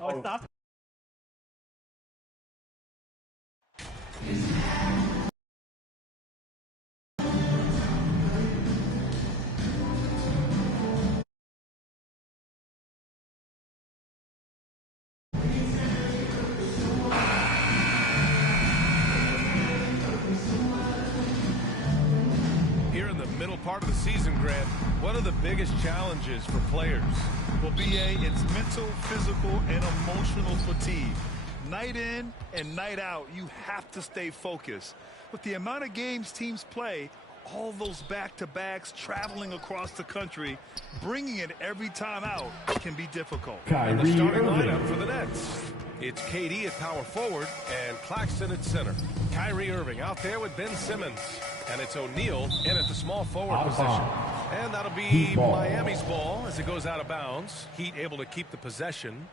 Oh, stop. Part of the season, Grant, what are the biggest challenges for players? Well, BA, it's mental, physical, and emotional fatigue. Night in and night out, you have to stay focused. With the amount of games teams play, all those back-to-backs, traveling across the country, bringing it every time out can be difficult. And the starting lineup for the Nets. It's KD at power forward and Claxton at center. Kyrie Irving out there with Ben Simmons. And it's O'Neal in at the small forward position. And that'll be Miami's ball as it goes out of bounds. Heat able to keep the possession.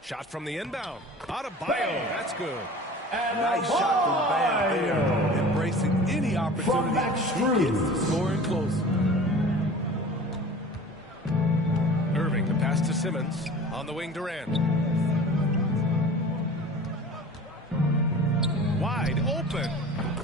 Shot from the inbound. Adebayo, that's good. And nice shot from Bam there. Embracing any opportunity he gets to score and close. Irving, the pass to Simmons. On the wing, Durant. Wide open.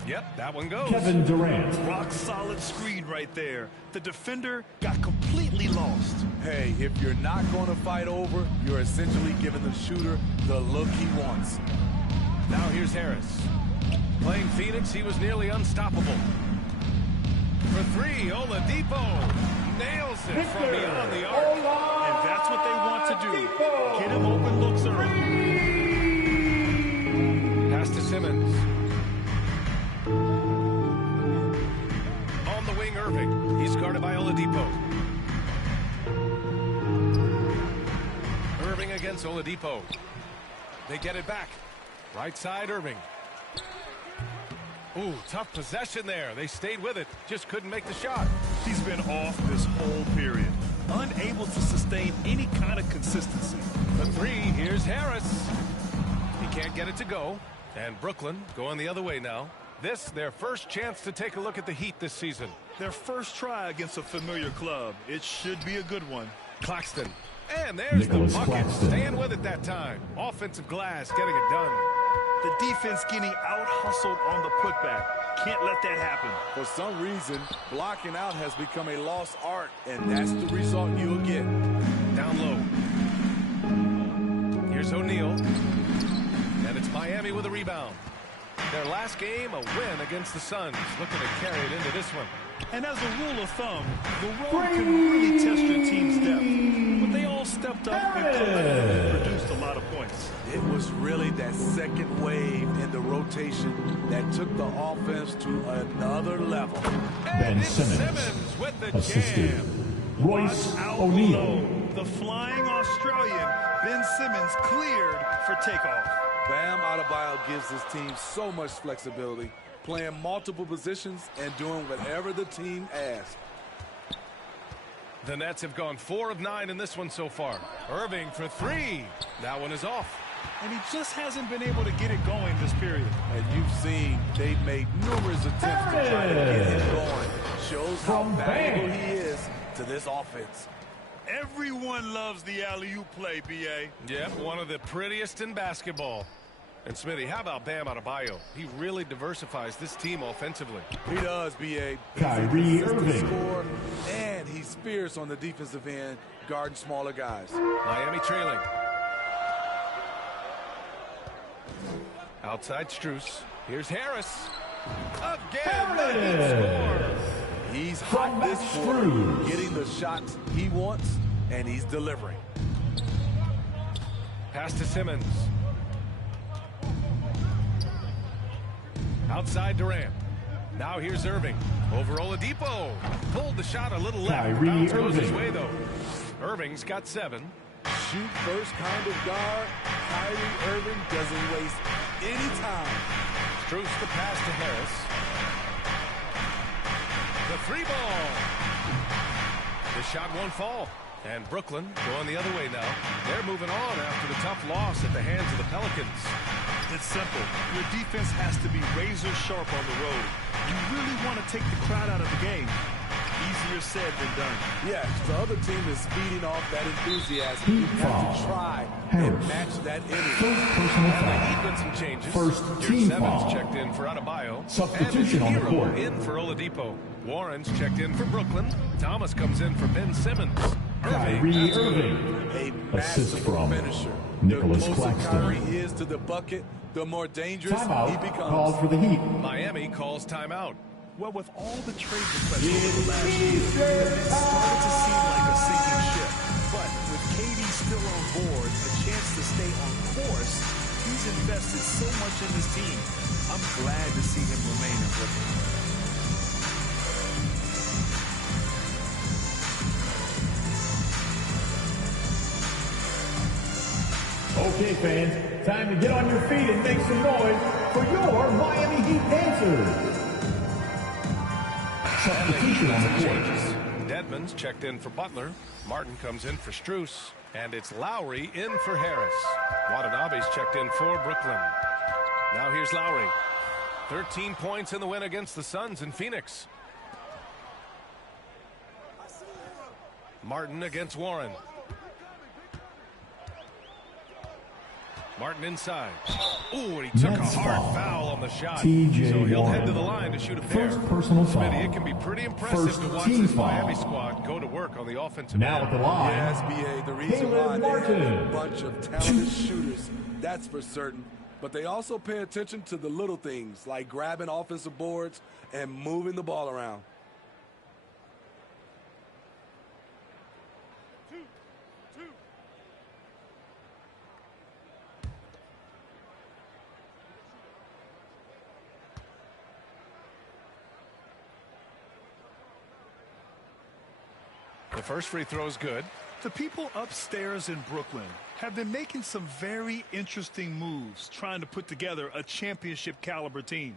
Yep, that one goes. Kevin Durant. Rock solid screen right there. The defender got completely lost. Hey, if you're not going to fight over, you're essentially giving the shooter the look he wants. Now here's Harris. Playing Phoenix, he was nearly unstoppable. For three, Oladipo nails it from beyond the arc. And that's what they want to do. Get him open looks early. Pass to Simmons. On the wing, Irving. He's guarded by Oladipo. Irving against Oladipo. They get it back. Right side, Irving. Ooh, tough possession there. They stayed with it. Just couldn't make the shot. He's been off this whole period. Unable to sustain any kind of consistency. The three, here's Harris. He can't get it to go. And Brooklyn going the other way now. This, their first chance to take a look at the Heat this season. Their first try against a familiar club. It should be a good one. Claxton. And there's the bucket. Staying with it that time. Offensive glass, getting it done. The defense getting out-hustled on the putback. Can't let that happen. For some reason, blocking out has become a lost art, and that's the result you'll get. Down low. Here's O'Neal. And it's Miami with a rebound. Their last game, a win against the Suns. Looking to carry it into this one. And as a rule of thumb, the road can really test your team's depth. But they all stepped up and collectively produced a lot of points. It was really that second wave in the rotation that took the offense to another level. Ben Simmons with the assisted. jam. Royce O'Neal. The flying Australian, Ben Simmons, cleared for takeoff. Bam Adebayo gives his team so much flexibility, playing multiple positions and doing whatever the team asks. The Nets have gone 4 of 9 in this one so far. Irving for three. That one is off. And he just hasn't been able to get it going this period. And you've seen they've made numerous attempts to try to get him going. Shows how valuable he is to this offense. Everyone loves the alley-oop play, B.A. Yep, one of the prettiest in basketball. And Smitty, how about Bam Adebayo? He really diversifies this team offensively. He does, B.A. Kyrie Irving. Score, and he's fierce on the defensive end, guarding smaller guys. Miami trailing. Outside Strus. Here's Harris. Again, the Heat score. He's hot this quarter, getting the shots he wants, and he's delivering. Pass to Simmons. Outside Durant. Now here's Irving. Over Oladipo. Pulled the shot a little left. Kyrie Bounce goes his Irving. way, though. Irving's got 7. Shoot first kind of guard. Kyrie Irving doesn't waste any time. Strus the pass to Harris. The 3-ball. The shot won't fall. And Brooklyn going the other way now. They're moving on after the tough loss at the hands of the Pelicans. It's simple. Your defense has to be razor sharp on the road. You really want to take the crowd out of the game. Easier said than done. Yes, the other team is feeding off that enthusiasm. You have to try and match that energy. Personal And the foul. Heat with some changes. First Your team Sevens foul. checked in for Adebayo. Substitution and on the Hero court. in for Oladipo. Warren's checked in for Brooklyn. Thomas comes in for Ben Simmons. Kyrie That's good. Irving. A Assist masterful from finisher. Nicholas The closer Claxton. Kyrie is to the bucket, the more dangerous he Timeout becomes. called for the Heat. Miami calls timeout. Well, with all the trade requests over the last year, the Nets started to seem like a sinking ship. But with KD still on board, a chance to stay on course, he's invested so much in his team. I'm glad to see him remain in Brooklyn. Okay, fans, time to get on your feet and make some noise for your Miami Heat dancers. Substitution on the court. Changes. Dedmon's checked in for Butler. Martin comes in for Strus. And it's Lowry in for Harris. Watanabe's checked in for Brooklyn. Now here's Lowry. 13 points in the win against the Suns in Phoenix. Martin against Warren. Martin inside. Ooh, and he took Nets a hard foul. foul on the shot. T.J. So he'll Warren. head to the line to shoot a pair. First personal foul. Smitty, it can be pretty impressive First to watch team this foul. Miami squad go to work on the offensive Now end. at the line. Yes, B.A., the reason Caleb why they have Martin. a bunch of talented shooters, that's for certain. But they also pay attention to the little things, like grabbing offensive boards and moving the ball around. The first free throw is good. The people upstairs in Brooklyn have been making some very interesting moves trying to put together a championship caliber team.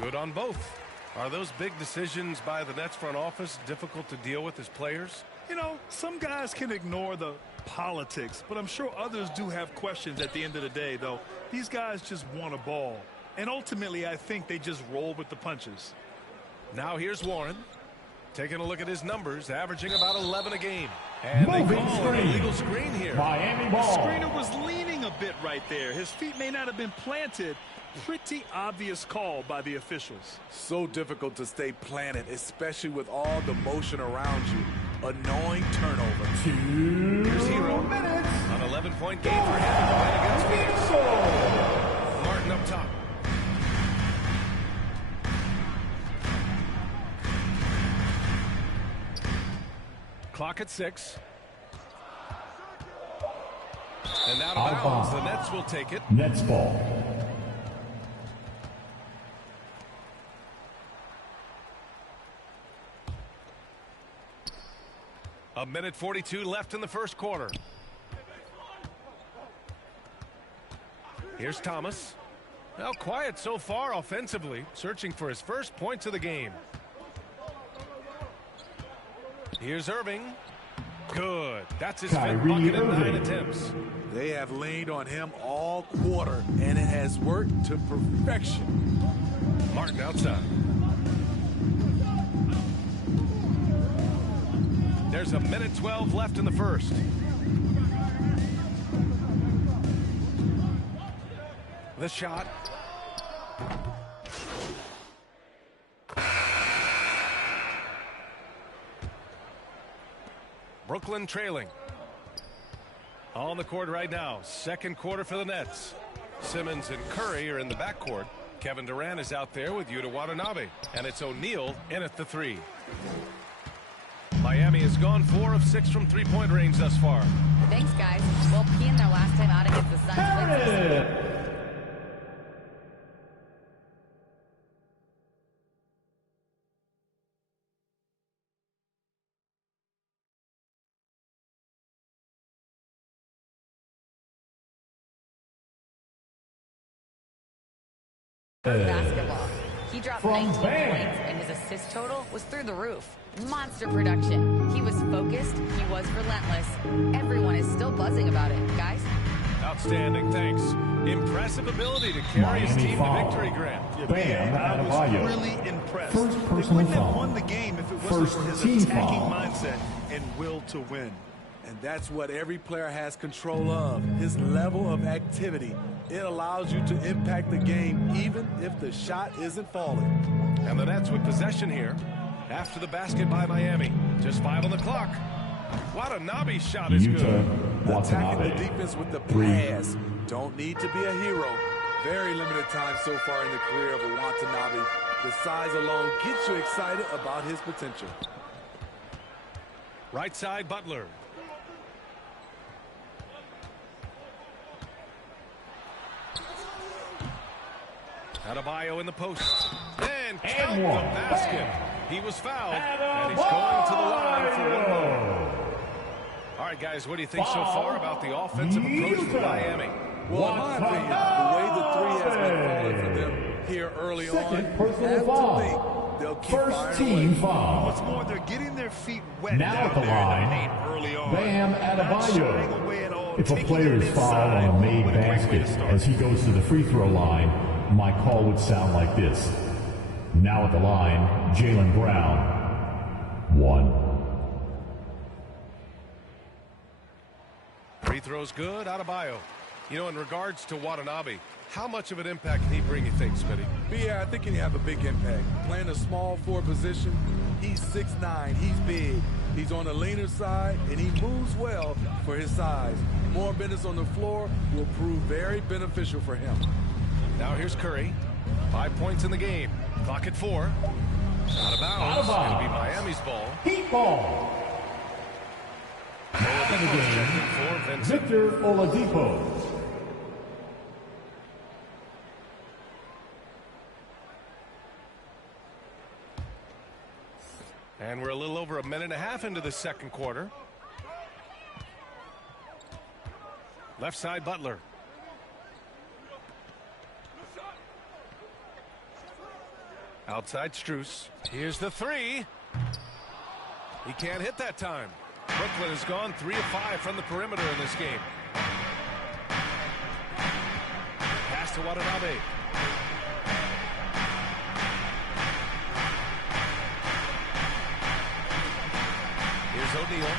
Good on both. Are those big decisions by the Nets front office difficult to deal with as players? You know, some guys can ignore the politics, but I'm sure others do have questions at the end of the day, though. These guys just want a ball. And ultimately, I think they just roll with the punches. Now here's Warren. Taking a look at his numbers, averaging about 11 a game. And they Moving call an screen. illegal screen here. Miami The ball. screener was leaning a bit right there. His feet may not have been planted. Pretty obvious call by the officials. So difficult to stay planted, especially with all the motion around you. Annoying turnover. Here's Hero. minutes. An 11-point game for him in the win against Phoenix. Martin up top. Clock at 6. And out of bounds. The Nets will take it. Nets ball. A minute 42 left in the first quarter. Here's Thomas. Now quiet so far offensively, searching for his first points of the game. Here's Irving. Good. That's his fifth Kyrie bucket in 9 Irving. attempts. They have leaned on him all quarter, and it has worked to perfection. Martin outside. There's a minute 12 left in the first. The shot. Brooklyn trailing. On the court right now. Second quarter for the Nets. Simmons and Curry are in the backcourt. Kevin Durant is out there with Yuta Watanabe. And it's O'Neal in at the 3. Miami has gone 4 of 6 from three-point range thus far. Thanks, guys. Well, peeing their last time out against the Suns. Basketball. He dropped from 19 Bam. points, and his assist total was through the roof. Monster production. He was focused. He was relentless. Everyone is still buzzing about it, guys. Outstanding, thanks. Impressive ability to carry his team to victory, Grant. Bam I was Adebayo. really impressed. First They personal wouldn't have foul. won the game if it wasn't First for his team attacking foul. mindset and will to win. And that's what every player has control of, his level of activity. It allows you to impact the game even if the shot isn't falling. And the Nets with possession here after the basket by Miami. Just 5 on the clock. Watanabe's shot is Utah good. Attacking the Watanabe. defense with the 3. pass. Don't need to be a hero. Very limited time so far in the career of a Watanabe. The size alone gets you excited about his potential. Right side, Butler. Adebayo in the post. And count the one. basket. He was fouled, and he's going to the line for one more. All right, guys, what do you think so far about the offensive approach for Miami? Well, in my opinion, the way the three has been falling for them here early Second on, personal I have foul. to think they'll keep First firing team away. foul. What's more, they're getting their feet wet Now down at the there in line, the paint early on. Bam Not shying Adebayo. away at all, If a taking player it is fouled on a inside. made What a great way basket to start. as he goes to the free throw line, my call would sound like this. Now at the line, Jaylen Brown. 1. Free throws good, Adebayo. You know, in regards to Watanabe, how much of an impact can he bring, you think, Smitty? But yeah, I think he have a big impact. Playing a small forward position, he's 6'9", he's big. He's on the leaner side, and he moves well for his size. More minutes on the floor will prove very beneficial for him. Now here's Curry. 5 points in the game. Clock at 4. Out of bounds. It's going to be Miami's ball. Heat ball. Out of the game, For Vincent. Victor Oladipo. And we're a little over a minute and a half into the second quarter. Left side, Butler. Outside, Strus. Here's the 3. He can't hit that time. Brooklyn has gone 3 of 5 from the perimeter in this game. Pass to Watanabe. Here's O'Neal.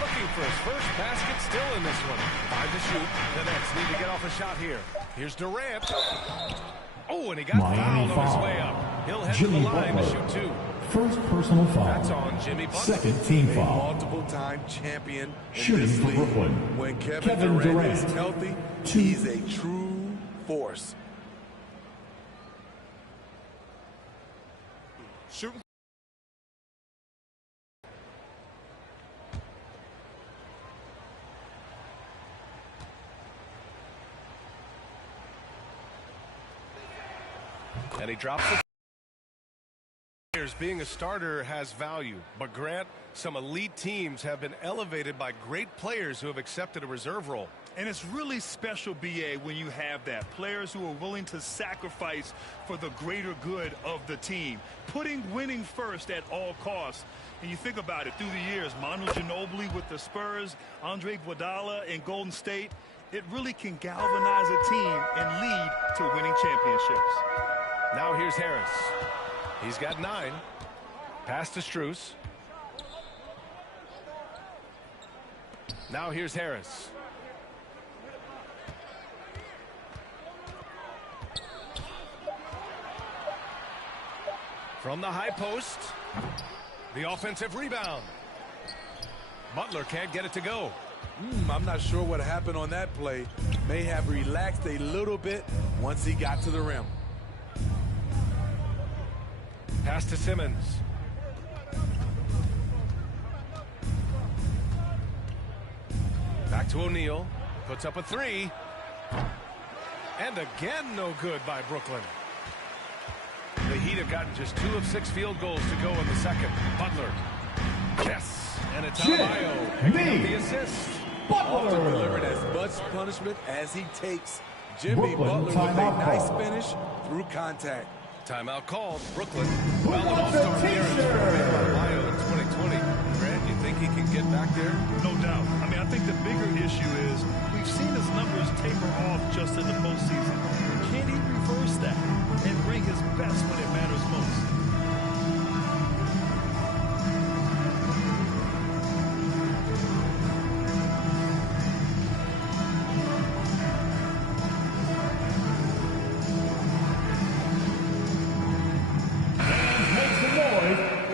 Looking for his first basket, still in this one. 5 to shoot. The Nets need to get off a shot here. Here's Durant. Oh, and he got Miami fouled on his foul. way up. He'll head Jimmy to the line Butler. to shoot 2. First personal foul. That's on Jimmy Butler. Second team A foul. multiple-time champion in Shooting this for league. Brooklyn. When Kevin Durant. is healthy, 2. he's a true force. Shooting. And he drops it. Being a starter has value, but Grant, some elite teams have been elevated by great players who have accepted a reserve role. And it's really special, B.A., when you have that. Players who are willing to sacrifice for the greater good of the team. Putting winning first at all costs. And you think about it, through the years, Manu Ginobili with the Spurs, Andre Iguodala in Golden State, it really can galvanize a team and lead to winning championships. Now here's Harris. He's got 9. Pass to Strus. Now here's Harris. From the high post. The offensive rebound. Butler can't get it to go. I'm not sure what happened on that play. May have relaxed a little bit once he got to the rim. Pass to Simmons. Back to O'Neal. Puts up a 3. And again, no good by Brooklyn. The Heat have gotten just 2 of 6 field goals to go in the second. Butler. Yes. And it's Adebayo picking up the assist. Often delivered as much punishment as he takes. Jimmy Brooklyn Butler with a timeout nice call. finish through contact. Timeout called. Brooklyn. Well, an all-star appearance for Bam Adebayo in 2020. Grant, you think he can get back there? No doubt. I mean, I think the bigger issue is we've seen his numbers taper off just in the postseason. Can he reverse that and bring his best when it matters most?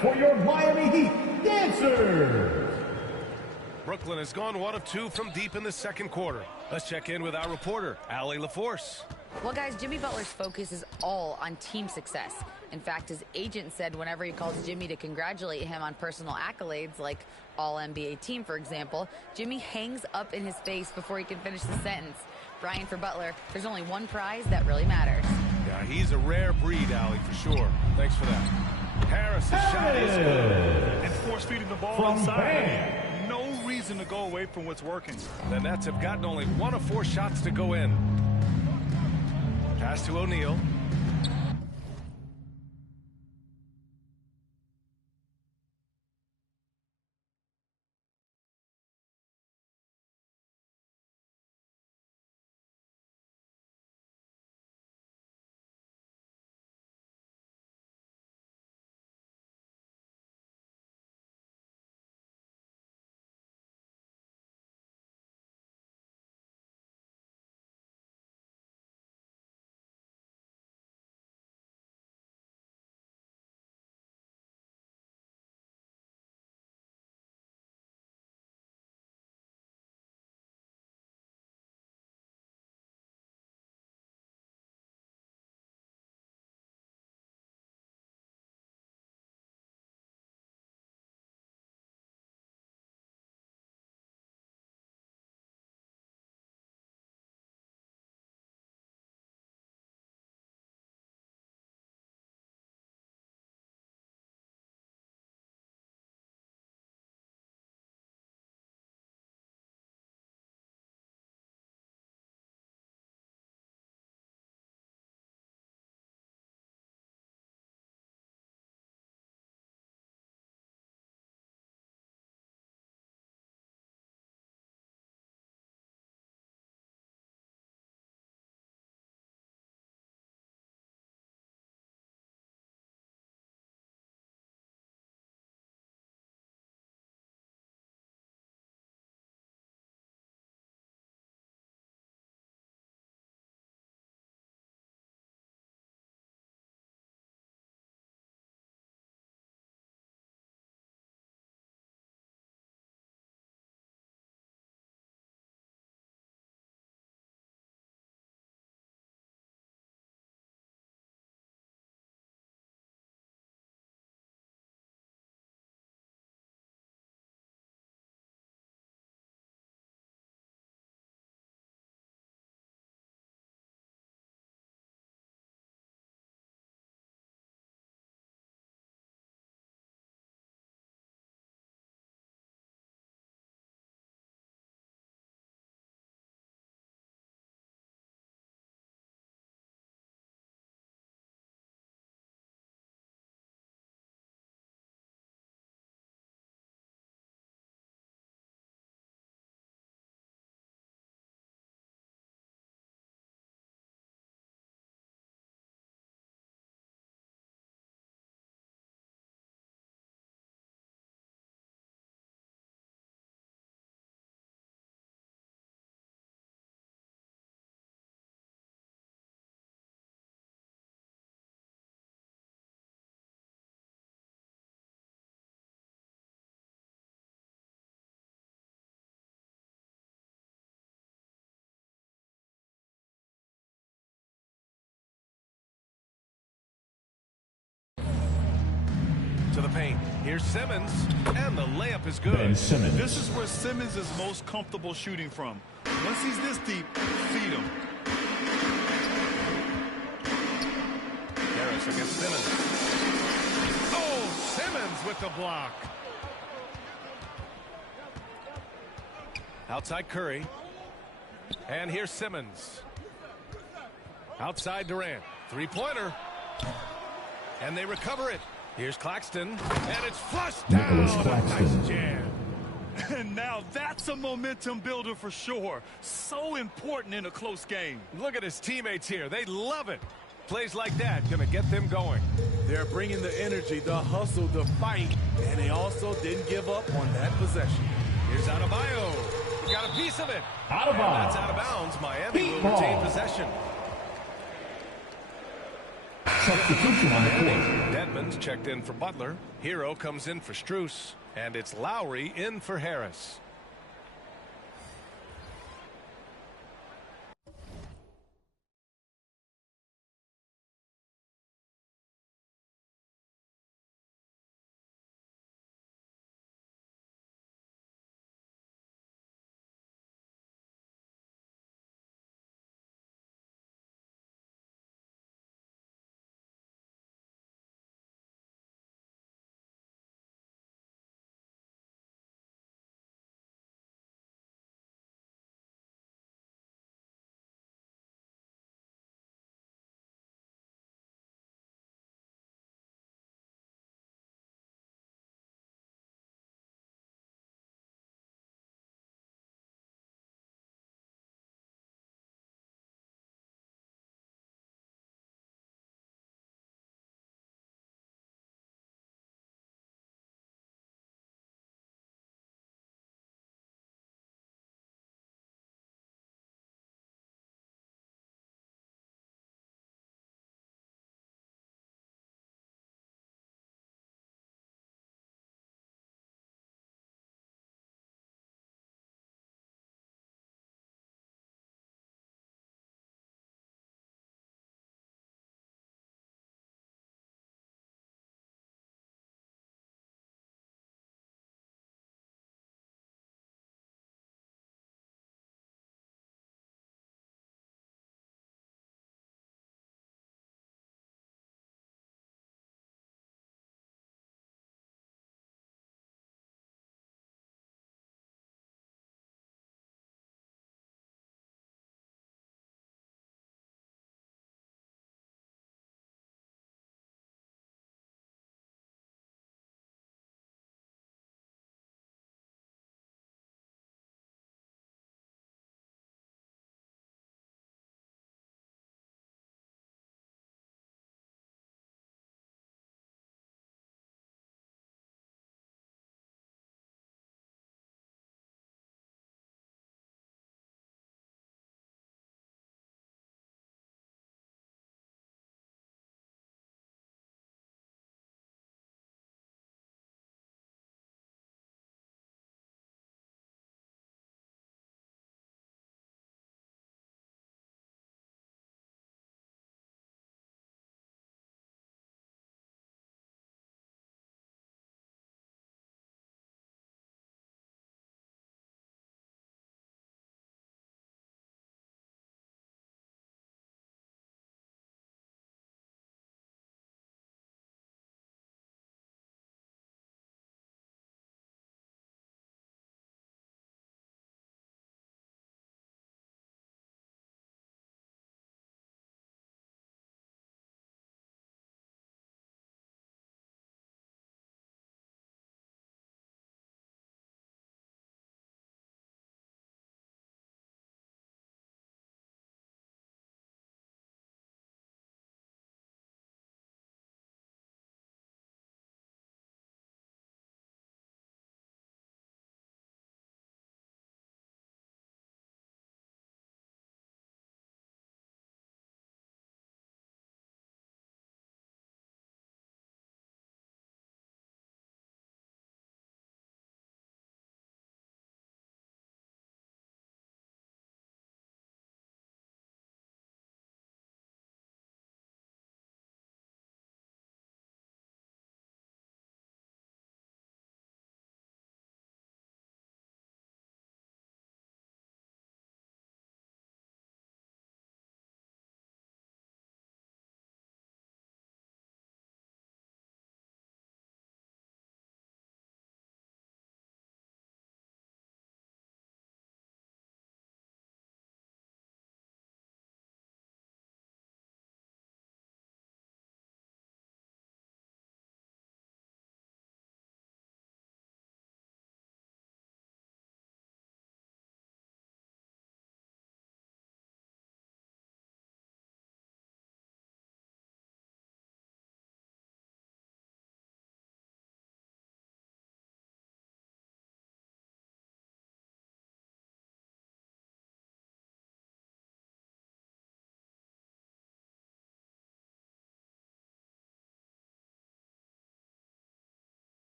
For your Miami Heat dancers. Brooklyn has gone 1 of 2 from deep in the second quarter. Let's check in with our reporter, Allie LaForce. Well, guys, Jimmy Butler's focus is all on team success. In fact, his agent said whenever he calls Jimmy to congratulate him on personal accolades, like All-NBA team, for example, Jimmy hangs up in his face before he can finish the sentence. Brian, for Butler, there's only one prize that really matters. Yeah, he's a rare breed, Allie, for sure. Thanks for that. Harris' shot is good. And force-feeding the ball From inside. Bam. No reason to go away from what's working. The Nets have gotten only 1 of 4 shots to go in. Pass to O'Neal. To the paint. Here's Simmons, and the layup is good. Ben Simmons. This is where Simmons is most comfortable shooting from. Once he's this deep, feed him. Harris against Simmons. Oh, Simmons with the block. Outside Curry. And here's Simmons. Outside Durant. Three-pointer. And they recover it. Here's Claxton, and it's flushed down. Nicholas Claxton. Nice jam. And now that's a momentum builder for sure. So important in a close game. Look at his teammates here. They love it. Plays like that going to get them going. They're bringing the energy, the hustle, the fight, and they also didn't give up on that possession. Here's Adebayo. He got a piece of it. Out of And bounds. that's out of bounds. Miami Beat will ball. retain possession. Substitution on the court. Dedmon's checked in for Butler. Hero comes in for Strus. And it's Lowry in for Harris.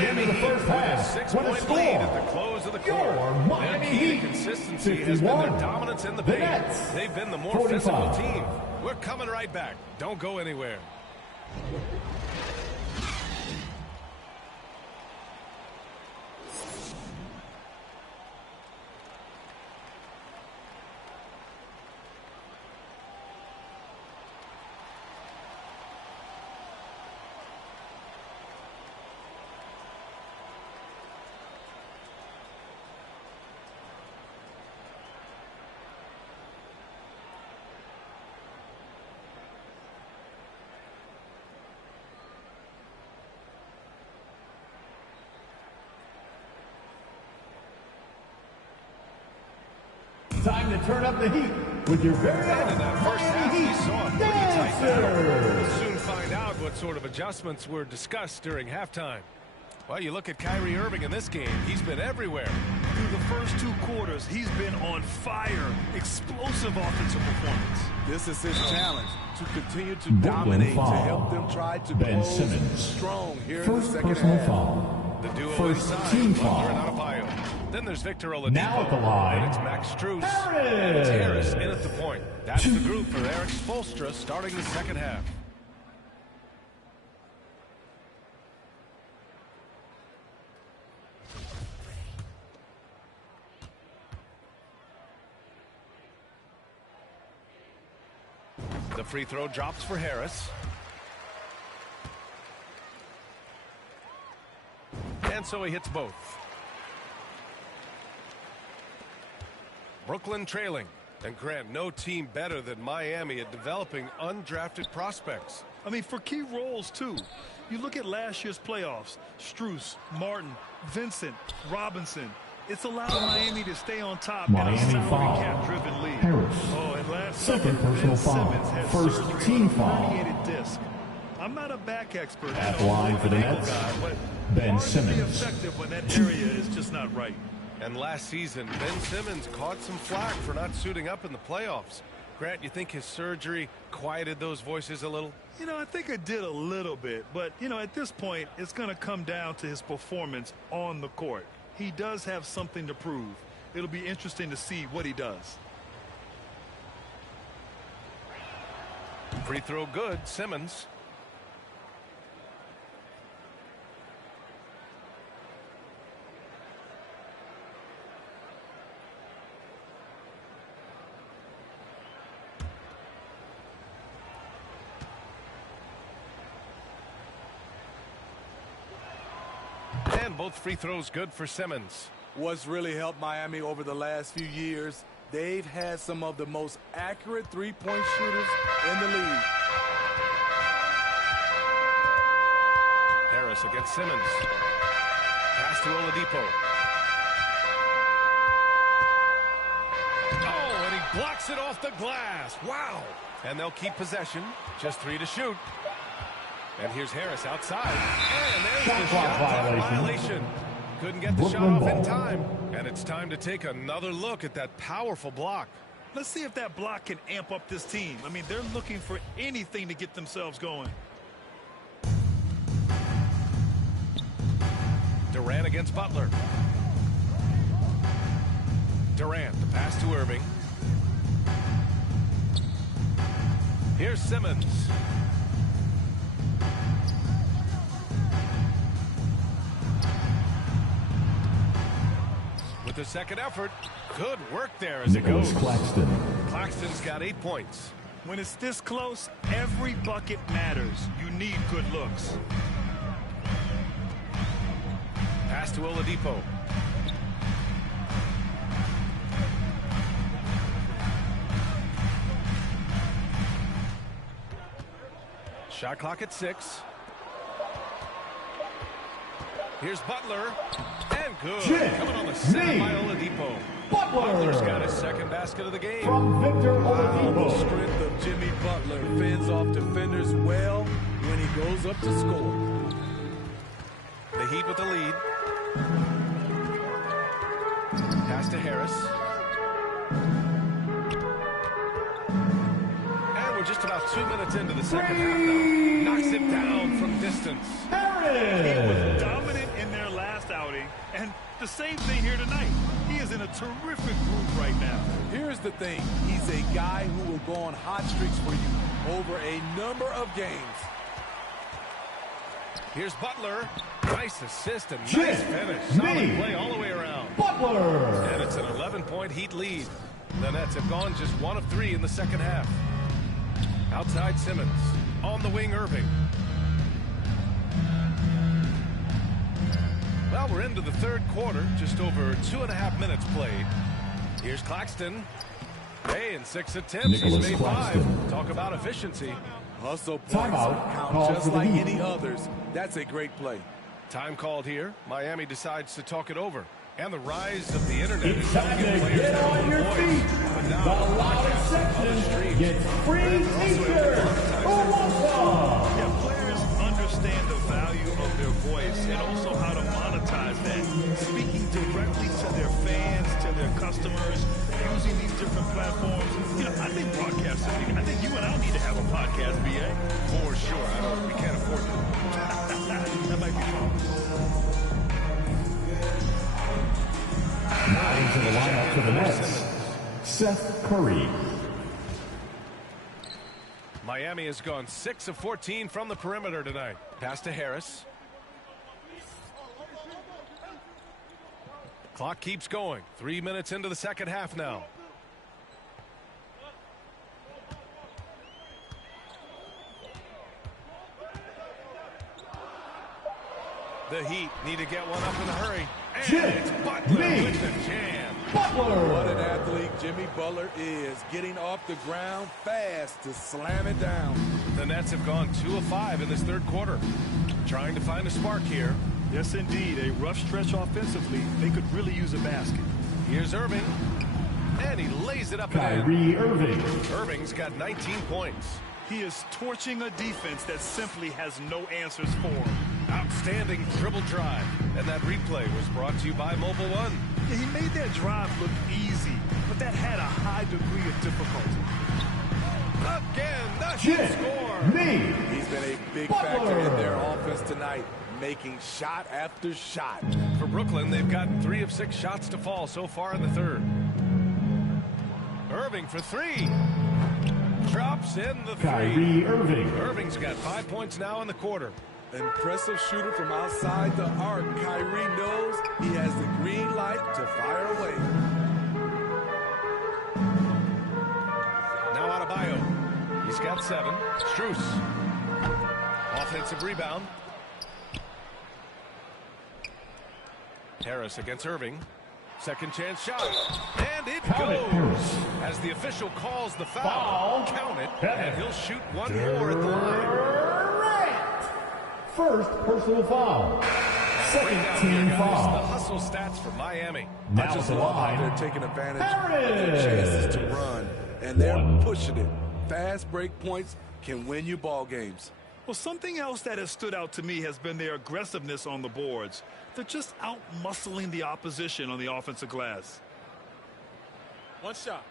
the end of the first half. A With a 6-point lead at score. the close of the Your quarter. Miami Their key to Heat, consistency has been their 51. dominance in the The paint. Nets, They've been the more 45. physical team. We're coming right back. Don't go anywhere. Time to turn up the heat with your very And own in that first half, Miami we Heat saw a pretty tight battle. dancers. We'll soon find out what sort of adjustments were discussed during halftime. Well, you look at Kyrie Irving in this game. He's been everywhere. Through the first 2 quarters, he's been on fire. Explosive offensive performance. This is his challenge, to continue to Brooklyn dominate, to foul. help them try to Ben close Simmons. strong here in the First second personal half. foul. The duo First inside, team Butler and foul. Adebayo. Then there's Victor Oladipo. Now at the line, And it's Max Strus. Harris. And it's Harris in at the point. That's the group for Eric Spoelstra starting the second half. The free throw drops for Harris. And so he hits both. Brooklyn trailing. And Grant, no team better than Miami at developing undrafted prospects. I mean, for key roles, too. You look at last year's playoffs. Strus, Martin, Vincent, Robinson. It's allowed Miami to stay on top Miami in a salary foul. cap-driven league. Harris. Oh, and last Second summer, personal Ben foul. Simmons had First surgery team on a foul. herniated disc. I'm not a back expert. At the line for the an ankle Nets, guy, but Ben hard to be Simmons. effective when that area is just not right. And last season, Ben Simmons caught some flack for not suiting up in the playoffs. Grant, you think his surgery quieted those voices a little? You know, I think it did a little bit, but, you know, at this point, it's going to come down to his performance on the court. He does have something to prove. It'll be interesting to see what he does. Free throw good, Simmons. And both free throws good for Simmons. What's really helped Miami over the last few years, they've had some of the most accurate three-point shooters in the league. Harris against Simmons. Pass to Oladipo. Oh, and he blocks it off the glass. Wow. And they'll keep possession. Just 3 to shoot. And here's Harris outside. And there's the shot clock violation. Couldn't get the shot off in time. And it's time to take another look at that powerful block. Let's see if that block can amp up this team. I mean, they're looking for anything to get themselves going. Durant against Butler. Durant, the pass to Irving. Here's Simmons. With the second effort, good work there as Nicholas it goes. Claxton. Claxton's got 8 points. When it's this close, every bucket matters. You need good looks. Pass to Oladipo. Shot clock at 6. Here's Butler. And good. Coming on the set by Oladipo. Butler's got his second basket of the game. From Victor The Oladipo. strength of Jimmy Butler fends off defenders well when he goes up to score. The Heat with the lead. Pass to Harris. And we're just about 2 minutes into the second half now. Knocks it down from distance. Harris. Dominant in best outing, and the same thing here tonight. He is in a terrific groove right now. Here's the thing. He's a guy who will go on hot streaks for you over a number of games. Here's Butler. Nice assist and nice finish. Solid play all the way around. Butler! And it's an 11-point Heat lead. The Nets have gone just 1 of 3 in the second half. Outside Simmons. On the wing, Irving. Well, we're into the third quarter. Just over 2.5 minutes played. Here's Claxton. Hey, in 6 attempts, Nicholas he's made Claxton. 5. Talk about efficiency. Hustle points Timeout count called just for the like Heat. any others. That's a great play. Time called here. Miami decides to talk it over. And the rise of the internet It's is time helping to players get their on own your voice. feet. But The now, loudest section gets free t-shirts. Who wants some? Yeah, players understand the value of their voice and also how to monetize that. Speaking directly to their fans, to their customers, using these different platforms. You know, I think broadcasting, I think you and I need to have a podcast, BA. For sure. We can't afford it. That might be fun. Now into the lineup for the Nets, Seth Curry. Miami has gone 6 of 14 from the perimeter tonight. Pass to Harris. Clock keeps going. 3 minutes into the second half now. The Heat need to get one up in a hurry. And it's Butler with the jam. Butler! What an athlete Jimmy Butler is, getting off the ground fast to slam it down. The Nets have gone 2 of 5 in this third quarter. Trying to find a spark here. Yes, indeed. A rough stretch offensively. They could really use a basket. Here's Irving. And he lays it up and in. Kyrie Irving. Irving's got 19 points. He is torching a defense that simply has no answers for him. Outstanding dribble drive. And that replay was brought to you by Mobile One. Yeah, he made that drive look easy, but that had a high degree of difficulty. Again, the Heat score. He's been a big factor in their offense tonight, making shot after shot. For Brooklyn, they've gotten 3 of 6 shots to fall so far in the third. Irving for 3. Drops in the 3. Kyrie Irving. Irving's got 5 points now in the quarter. Impressive shooter from outside the arc. Kyrie knows he has the green light to fire away. Now Adebayo. He's got 7. Strus. Offensive rebound. Harris against Irving. Second chance shot. And it goes. As the official calls the foul. Count it. And he'll shoot one more at the line. First personal foul. Second team The foul. hustle stats for Miami. Now I just at the love how line, they're taking advantage of their chances to run, and they're pushing it. Fast break points can win you ball games. Well, something else that has stood out to me has been their aggressiveness on the boards. They're just out-muscling the opposition on the offensive glass. One shot.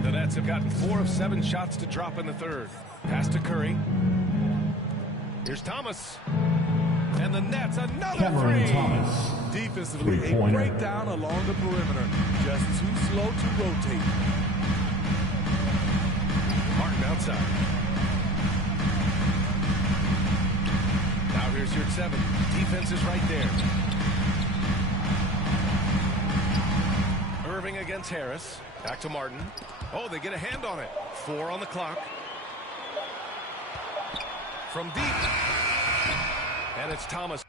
The Nets have gotten 4 of 7 shots to drop in the third. Pass to Curry. Here's Thomas. And the Nets, another Cameron 3. Thomas. Defensively, a Three-pointer. breakdown along the perimeter. Just too slow to rotate. Martin outside. Now here's your 7. Defense is right there. Irving against Harris. Back to Martin. Oh, they get a hand on it. 4 on the clock. From deep. And it's Thomas.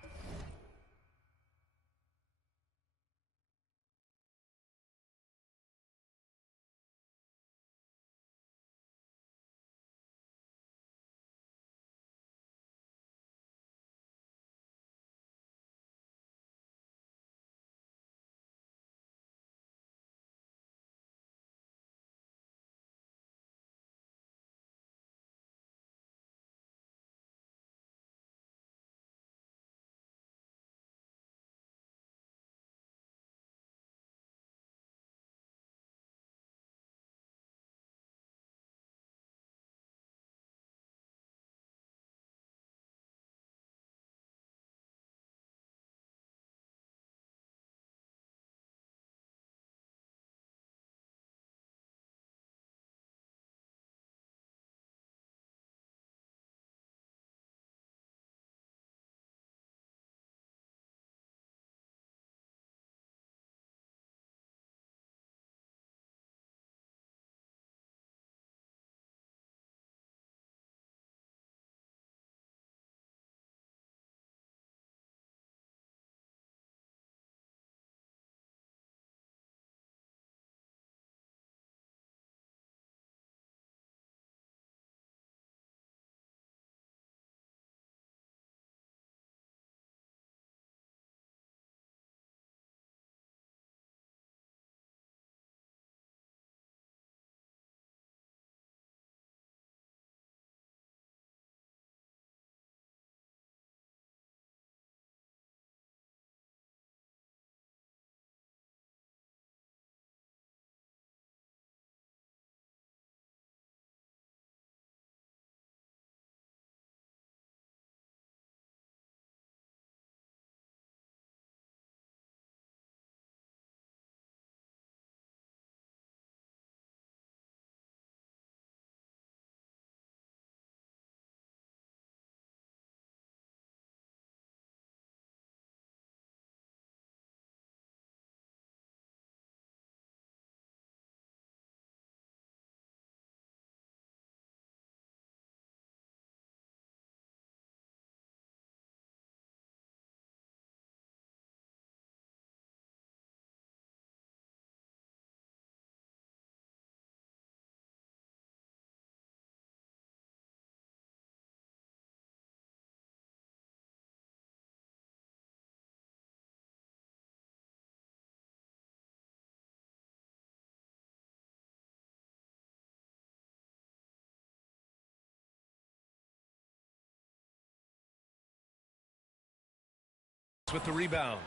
with the rebound.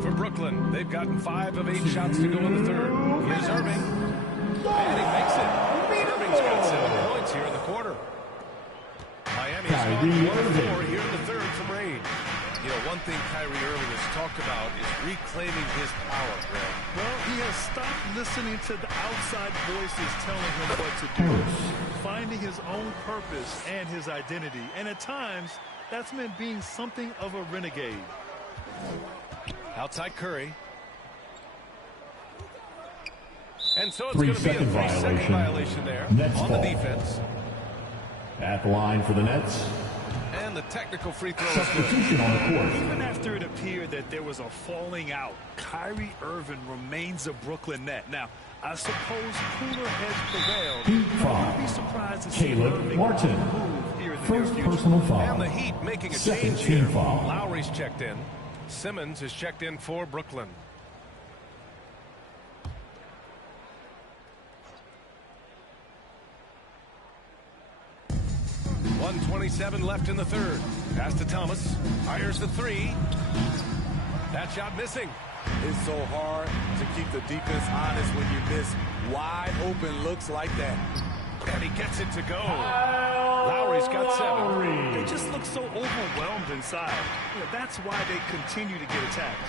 For Brooklyn, they've gotten 5 of 8 shots to go in the third. Here's Irving. And he makes it. Irving's got 7 points here in the quarter. Miami's gone 1 of 4 here in the third from range. You know, one thing Kyrie Irving has talked about is reclaiming his power, Greg. Well, he has stopped listening to the outside voices telling him what to do, finding his own purpose and his identity. And at times, that's meant being something of a renegade. Outside Curry. And so it's going to be a 3-second violation there on the defense. At the line for the Nets. And the technical free throw Substitution on the court. Even after it appeared that there was a falling out, Kyrie Irving remains a Brooklyn Net. Now, I suppose cooler heads prevailed. I wouldn't be surprised to see Caleb Irving Martin. move here in the First near future. personal foul. And the Heat making a Second change team here. foul. Lowry's checked in. Simmons is checked in for Brooklyn. .127 left in the third. Pass to Thomas. Fires the 3. That shot missing. It's so hard to keep the defense honest when you miss wide open looks like that. And he gets it to go. Lowry's got 7. They just look so overwhelmed inside. You know, that's why they continue to get attacked.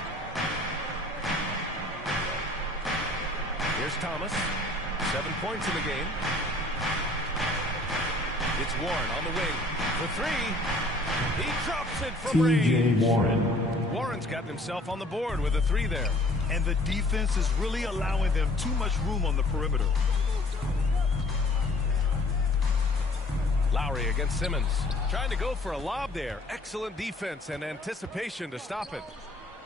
Here's Thomas. 7 points in the game. It's Warren on the wing for 3. He drops it from range. T.J. Warren. Warren's gotten himself on the board with a 3 there. And the defense is really allowing them too much room on the perimeter. Lowry against Simmons. Trying to go for a lob there. Excellent defense and anticipation to stop it.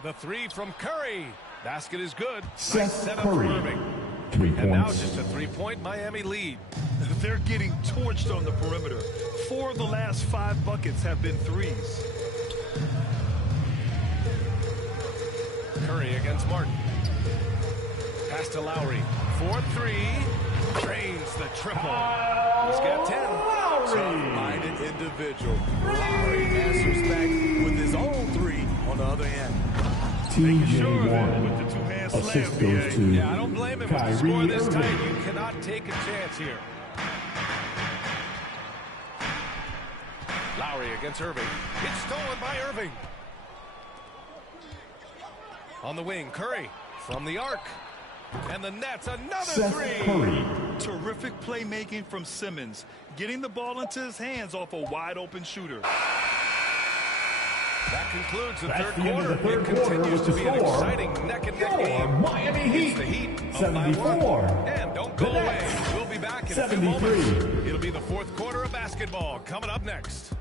The 3 from Curry. Basket is good. Seth Nice setup Curry. for Irving. 3 And now points. just a 3-point Miami lead. They're getting torched on the perimeter. 4 of the last 5 buckets have been threes. Curry against Martin. Pass to Lowry. 4-3. Drains the triple. He's got 10. Tough-minded individual. Lowry answers back with his own 3 on the other end. T.J. Sure, Warren. with the two-hand Assist slam, goes to Yeah, I don't blame him. With the score Kyrie this Irving. tight, you cannot take a chance here. Lowry against Irving. It's stolen by Irving. On the wing, Curry from the arc. And the Nets, another Seth 3. Curry. Terrific playmaking from Simmons, getting the ball into his hands off a wide-open shooter. That concludes the That's third the end quarter. of the third It quarter continues with to the be an score. exciting neck-and-neck Your game. Miami Heat. It's the Heat up by 74. 1. And don't go The away. Nets. We'll be back in a few 73. moments. It'll be the fourth quarter of basketball coming up next.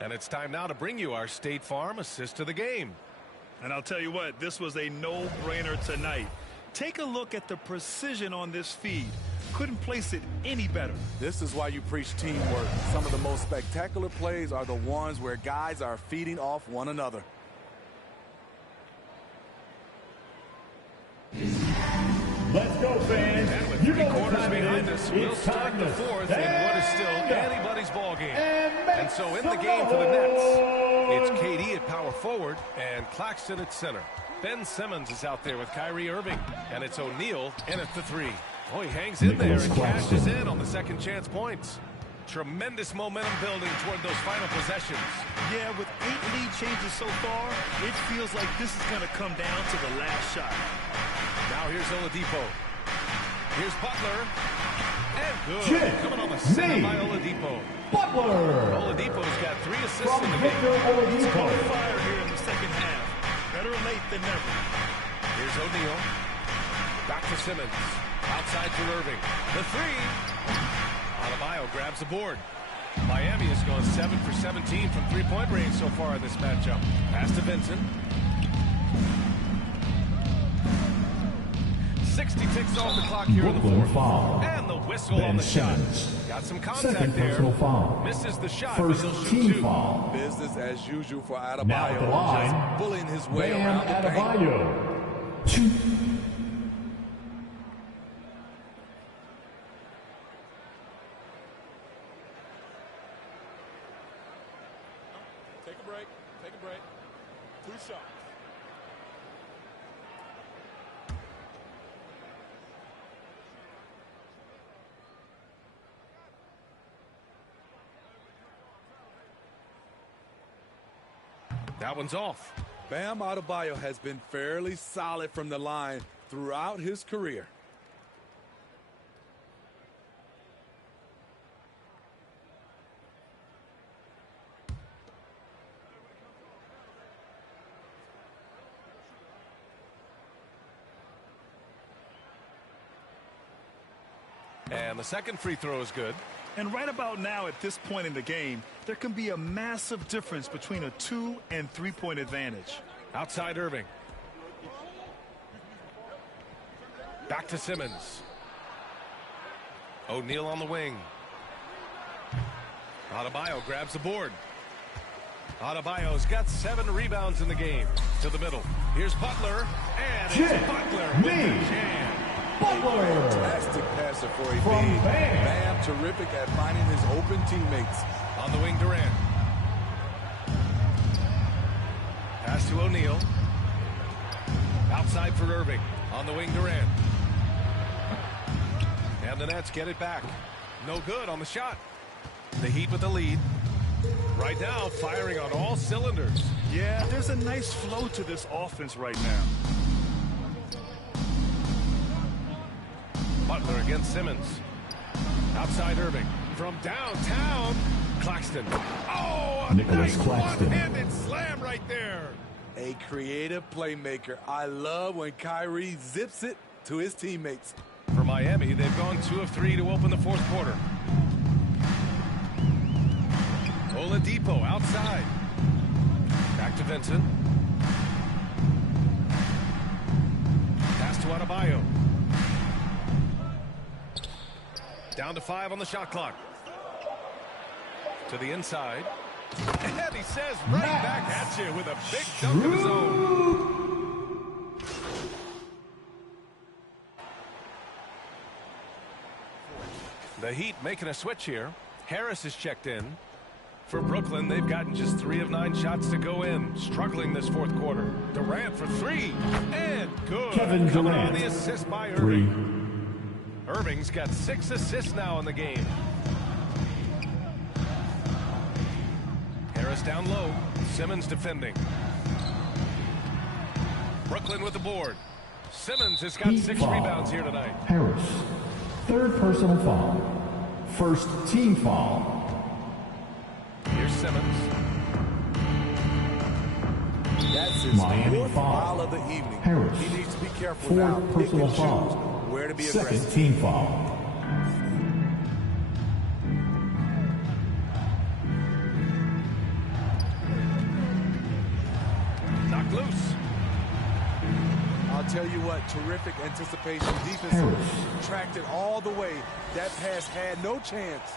And it's time now to bring you our State Farm assist of the game. And I'll tell you what, this was a no-brainer tonight. Take a look at the precision on this feed. Couldn't place it any better. This is why you preach teamwork. Some of the most spectacular plays are the ones where guys are feeding off one another. Let's go, fans. And with You 3 know what quarters time it behind is. us, we'll It's start time the to fourth in what is still stand up anybody's ball game. and So in make the game some for the Nets, noise. it's KD at power forward and Claxton at center. Ben Simmons is out there with Kyrie Irving, and it's O'Neal in at the 3. Oh, he hangs in there Nicholas and Claxton. cashes in on the second chance points. Tremendous momentum building toward those final possessions. Yeah, with 8 lead changes so far, it feels like this is going to come down to the last shot. Now here's Oladipo. Here's Butler. And good. Chip Coming on the center Nate by Oladipo. Butler. Oladipo's got 3 assists From in the Victor game. Oladipo. Fire here in the second half. Better late than never. Here's O'Neal. Back to Simmons. Outside to Irving. The 3. Adebayo grabs the board. Miami has gone 7 for 17 from three-point range so far in this matchup. Pass to Vincent. 60 ticks off the clock here in the Brooklyn fourth. foul. And the whistle Ben on the shot. Simmons. Got some Second contact there. personal foul. Misses the shot, First but he'll shoot team two. foul. Business as usual for Now at the Adebayo, line, just bullying his way Bam around the paint. Adebayo. 2. Take a break. Take a break. 2 shots. That one's off. Bam Adebayo has been fairly solid from the line throughout his career. And the second free throw is good. And right about now, at this point in the game, there can be a massive difference between a 2- and 3-point advantage. Outside Irving. Back to Simmons. O'Neal on the wing. Adebayo grabs the board. Adebayo's got 7 rebounds in the game. To the middle. Here's Butler. And it's Butler with the jam. Butler. Fantastic passer for a From big. Bam. Bam terrific at finding his open teammates. On the wing, Durant. Pass to O'Neal. Outside for Irving. On the wing, Durant. And the Nets get it back. No good on the shot. The Heat with the lead. Right now, firing on all cylinders. Yeah, there's a nice flow to this offense right now. Butler against Simmons. Outside Irving. From downtown, Claxton. Oh, a Nicholas nice Claxton. one-handed slam right there. A creative playmaker. I love when Kyrie zips it to his teammates. For Miami, they've gone 2 of 3 to open the fourth quarter. Oladipo outside. Back to Vincent. Pass to Adebayo. Down to 5 on the shot clock. To the inside. And he says right back at you with a big dunk of his own. The Heat making a switch here. Harris is checked in. For Brooklyn, they've gotten just 3 of 9 shots to go in. Struggling this fourth quarter. Durant for 3. And good. Kevin Coming Durant. on the assist by 3. Irving. Irving's got 6 assists now in the game. Harris down low. Simmons defending. Brooklyn with the board. Simmons has got Heat 6 foul. rebounds here tonight. Harris. 3rd personal foul. 1st team foul. Here's Simmons. That's his Miami 4th foul. foul of the evening. Harris. He needs to be careful now. 4th Pick personal and foul. choose where to be 2nd aggressive. team foul. Knocked loose. I'll tell you what, terrific anticipation. Defense Harris. tracked it all the way. That pass had no chance.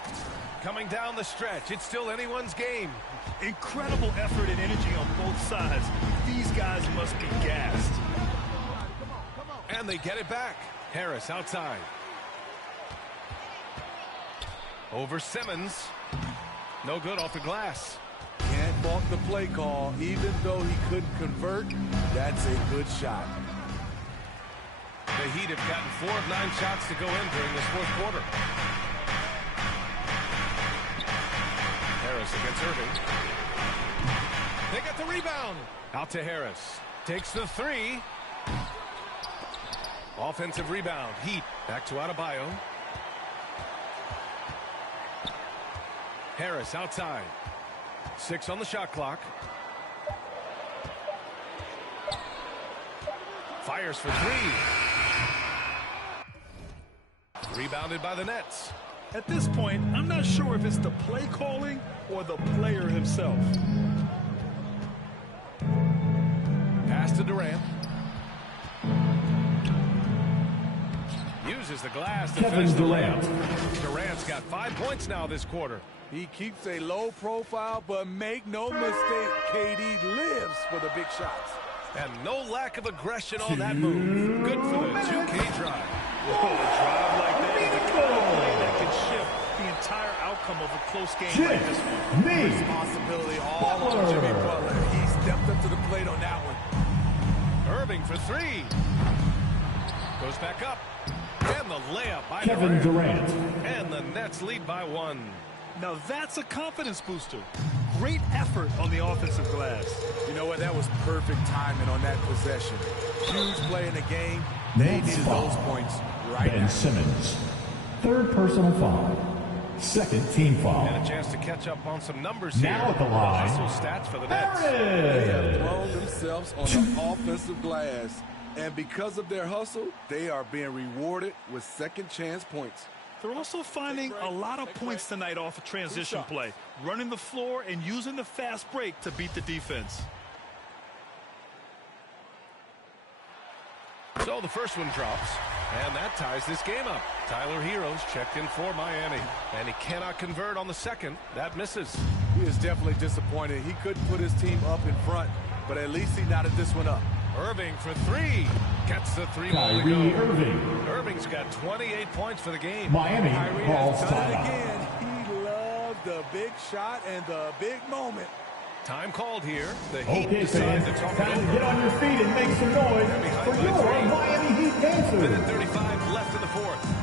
Coming down the stretch. It's still anyone's game. Incredible effort and energy on both sides. These guys must be gassed. And they get it back. Harris outside. Over Simmons. No good off the glass. Can't fault the play call. Even though he couldn't convert, that's a good shot. The Heat have gotten 4 of 9 shots to go in during this fourth quarter. Harris against Irving. They got the rebound. Out to Harris. Takes the 3. Offensive rebound. Heat back to Adebayo. Harris outside. 6 on the shot clock. Fires for 3. Rebounded by the Nets. At this point, I'm not sure if it's the play calling or the player himself. Pass to Durant. uses the glass to Kevin finish the Durant. layup. Durant's got 5 points now this quarter. He keeps a low profile, but make no mistake, KD lives for the big shots. And no lack of aggression on that move. Good for the 2K drive. Whoa, a drive like that is the kind of play that can shift the entire outcome of a close game like this one. Responsibility all on Jimmy Butler. He stepped up to the plate on that one. Irving for 3. Goes back up. And the layup by Kevin Durant. And the Nets lead by 1. Now that's a confidence booster. Great effort on the offensive glass. You know what? That was perfect timing on that possession. Huge play in the game. They Nets needed foul. those points right Ben now. Simmons. Third personal foul. Second team foul. And a chance to catch up on some numbers here. Now at the line, Hustle stats for the Nets. They have Harris. thrown themselves on the offensive glass. And because of their hustle, they are being rewarded with second chance points. They're also finding a lot of points tonight off a transition play, running the floor and using the fast break to beat the defense. So the first one drops, and that ties this game up. Tyler Hero's checked in for Miami, and he cannot convert on the second. That misses. He is definitely disappointed. He couldn't put his team up in front, but at least he knotted this one up. Irving for 3. Gets the 3 ball to Kyrie go. Irving. Irving's got 28 points for the game. Miami Kyrie calls has done it timeout. again. He loved the big shot and the big moment. Time called here. The Heat Okay, decide fans, to talk it time to over. get on your feet and make some noise for your Miami Heat dancers. Minute 35 left in the fourth.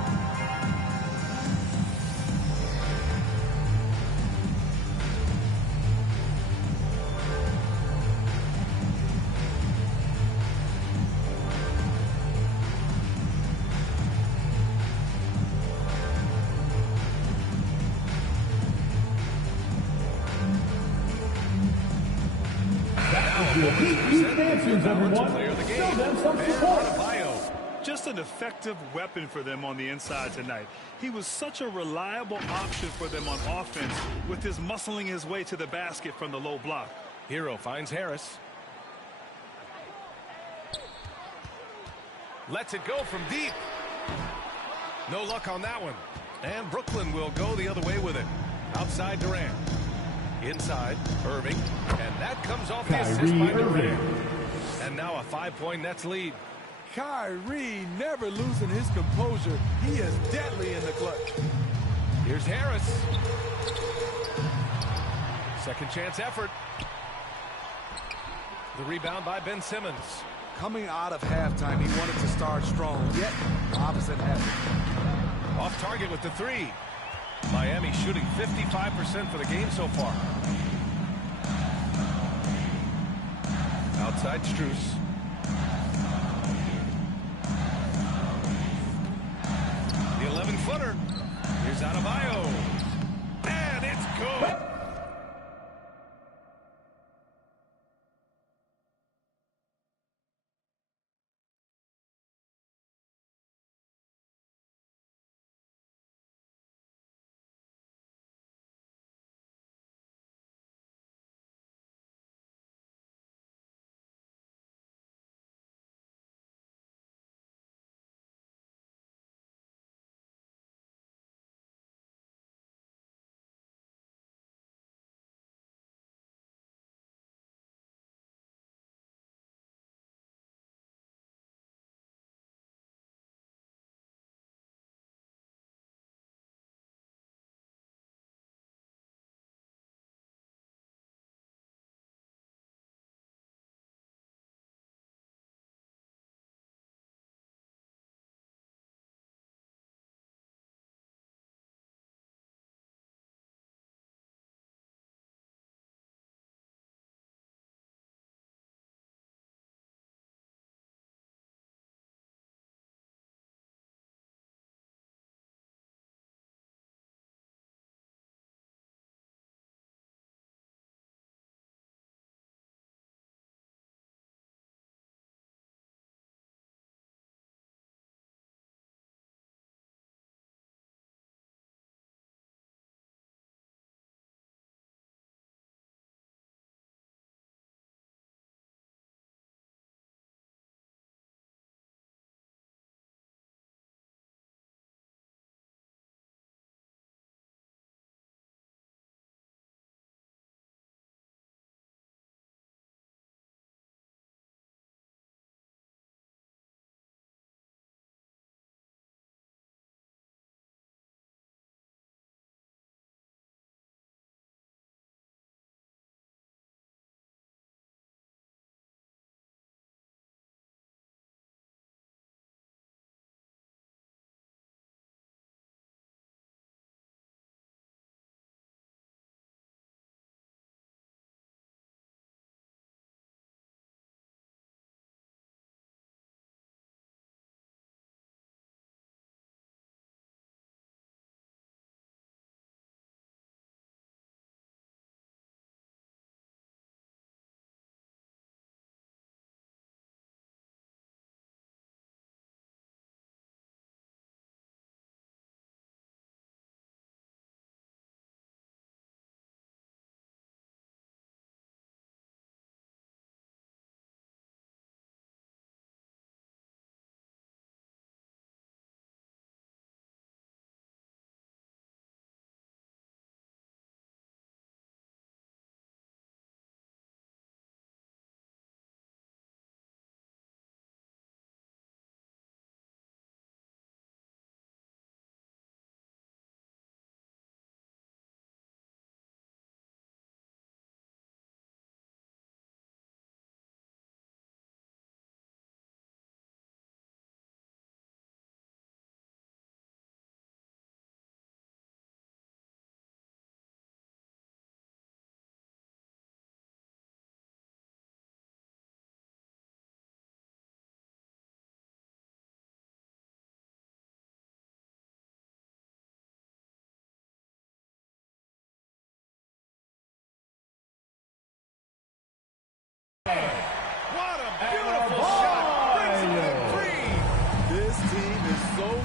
Heat dancers, everyone. Show them some support. Just an effective weapon for them on the inside tonight. He was such a reliable option for them on offense with his muscling his way to the basket from the low block. Hero finds Harris. Lets it go from deep. No luck on that one. And Brooklyn will go the other way with it. Outside Durant. Inside Irving. And that comes off the assist by Durant. And now a 5-point Nets lead. Kyrie never losing his composure. He is deadly in the clutch. Here's Harris. Second chance effort. The rebound by Ben Simmons. Coming out of halftime, he wanted to start strong, yet the opposite happened. Off target with the 3. Miami shooting 55% for the game so far. Outside Strus. The 11-footer. Here's Adebayo. And it's good.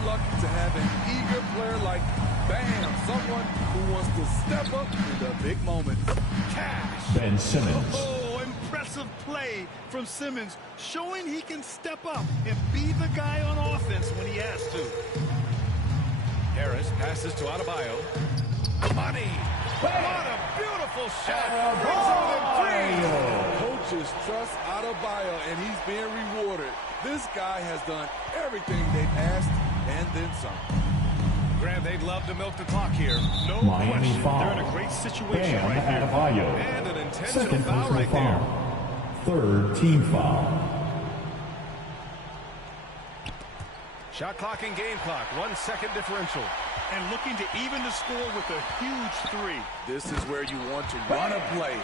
lucky to have an eager player like Bam, someone who wants to step up in the big moments. Cash. Ben Simmons. Oh, impressive play from Simmons, showing he can step up and be the guy on offense when he has to. Harris passes to Adebayo. Money. What a beautiful shot. Brings home three. Coaches trust Adebayo, and he's being rewarded. This guy has done everything they've asked and then some. Grant, they'd love to milk the clock here. No Miami question. foul. They're in a great situation Bam right here. Adebayo. And an intentional Second foul personal right there. foul. Third team foul. Shot clock and game clock. 1 second differential. And looking to even the score with a huge three. This is where you want to run a play.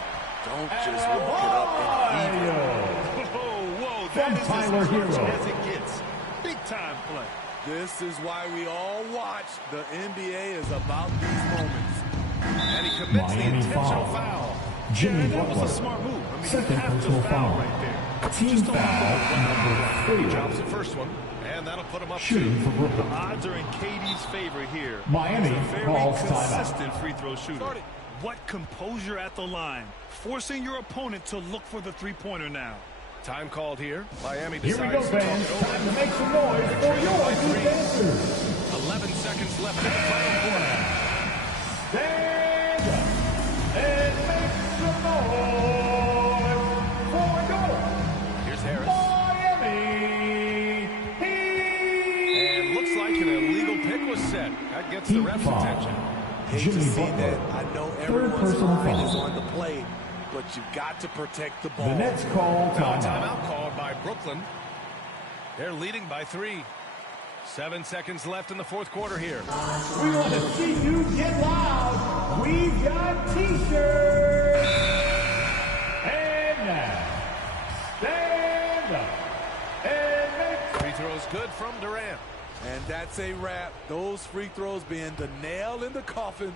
Don't just walk it up and leave it. Whoa, From that is Tyler as clutch Hero. as it gets. Big time play. This is why we all watch. The NBA is about these moments. And he commits the Miami intentional foul. foul. Jimmy That was a Butler. smart move. I mean, Second you have personal to foul foul. right there. Team Just don't foul number 3. Drops the first one. And that'll put him up Shooting 2. for Brooklyn. Odds are in KD's favor here. Miami He's a very calls timeout. consistent free throw shooter. What composure at the line, forcing your opponent to look for the three-pointer now. Time called here. Miami Here decides we go, to talk fans. it over. Time to make some noise for your good dancers. 11 seconds left in the final quarter. Stand up and make some noise for your Here's Harris. Miami Heat. And looks like an illegal pick was set. That gets the ref's foul. attention. Hate Jimmy to see Butler. that. I know Third everyone's personal mind foul. is on the play, but you've got to protect the ball. The Nets call timeout. Timeout called by Brooklyn. They're leading by 3. 7 seconds left in the fourth quarter here. We want to see you get loud. We've got T-shirts. And now, stand up and make. Free throws good from Durant. And that's a wrap. Those free throws being the nail in the coffin.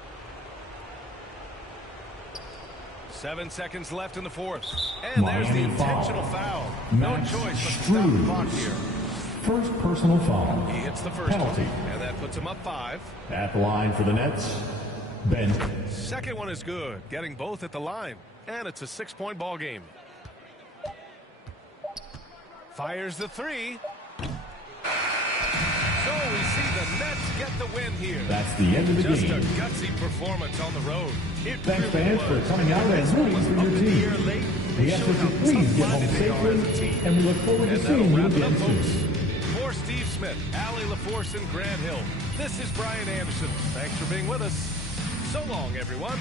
7 seconds left in the fourth. And there's the Miami intentional foul. No Max choice but to stop the clock Strus. here. First personal foul. He hits the first Penalty. one. And that puts him up 5. At the line for the Nets, Ben. Second one is good. Getting both at the line. And it's a 6-point ball game. Fires the 3. So we see the Nets get the win here. That's the end of the Just a game. gutsy performance on the road. Thanks, fans, for coming out and rooting for your team. We ask that you please get home safely, and we look forward to And that'll seeing you wrap it again up, folks. soon. For Steve Smith, Allie LaForce, and Grant Hill, this is Brian Anderson. Thanks for being with us. So long, everyone.